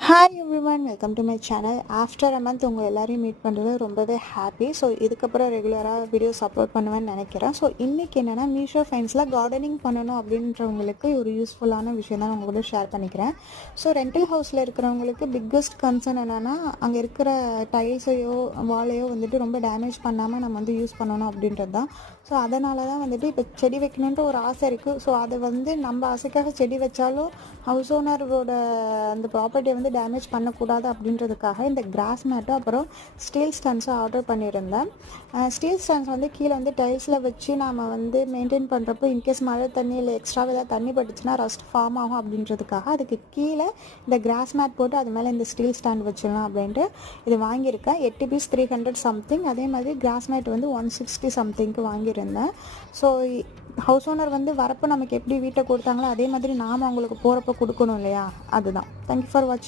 Hi everyone, welcome to my channel. After a month உங்கள் எல்லாரையும் meet பண்ணுறது ரொம்பவே ஹாப்பி. ஸோ இதுக்கப்புறம் ரெகுலராக வீடியோஸ் அப்லோட் பண்ணுவேன்னு நினைக்கிறேன். ஸோ இன்றைக்கி என்னென்னா மீஷோ ஃபைன்ஸில் கார்டனிங் பண்ணணும் அப்படின்றவங்களுக்கு ஒரு யூஸ்ஃபுல்லான விஷயம் தான் உங்கள் கூட ஷேர் பண்ணிக்கிறேன். ஸோ ரெண்டல் ஹவுஸில் இருக்கிறவங்களுக்கு பிக்கஸ்ட் கன்சர்ன் என்னென்னா அங்கே இருக்கிற டைல்ஸையோ வாலையோ வந்துட்டு ரொம்ப டேமேஜ் பண்ணாமல் நம்ம வந்து யூஸ் பண்ணணும் அப்படின்றது தான். ஸோ அதனால தான் வந்துட்டு இப்போ செடி வைக்கணுன்ட்டு ஒரு ஆசை இருக்குது. ஸோ அதை வந்து நம்ம ஆசைக்காக செடி வச்சாலும் ஹவுஸ் ஓனரோட அந்த ப்ராப்பர்ட்டியை வந்து டேமேஜ் பண்ணக்கூடாது அப்படின்றதுக்காக இந்த கிராஸ் மேட்டும் அப்புறம் ஸ்டீல் ஸ்டாண்ட்ஸும் ஆர்டர் பண்ணியிருந்தேன். ஸ்டீல் ஸ்டாண்ட்ஸ் வந்து கீழே வந்து டைல்ஸில் வச்சு நாம் வந்து மெயின்டைன் பண்ணுறப்போ இன்கேஸ் மழை தண்ணி இல்லை எக்ஸ்ட்ரா ஏதாவது தண்ணி பட்டுச்சுன்னா ரஸ்ட் ஃபார்ம் ஆகும் அப்படின்றதுக்காக அதுக்கு கீழே இந்த கிராஸ் மேட் போட்டு அது மேலே இந்த ஸ்டீல் ஸ்டாண்ட் வச்சிடலாம் அப்படின்ட்டு இது வாங்கியிருக்கேன். 8 பீஸ் 300 சம்திங். அதே மாதிரி கிராஸ் மேட் வந்து 160 சம்திங்க்கு வாங்கியிருந்தேன். ஸோ ஹவுஸ் ஓனர் வந்து வரப்போ நமக்கு எப்படி வீட்டை கொடுத்தாங்களோ அதே மாதிரி நாம் அவங்களுக்கு போகிறப்ப கொடுக்கணும் இல்லையா, அதுதான். தேங்க்யூ ஃபார் வாட்சிங்.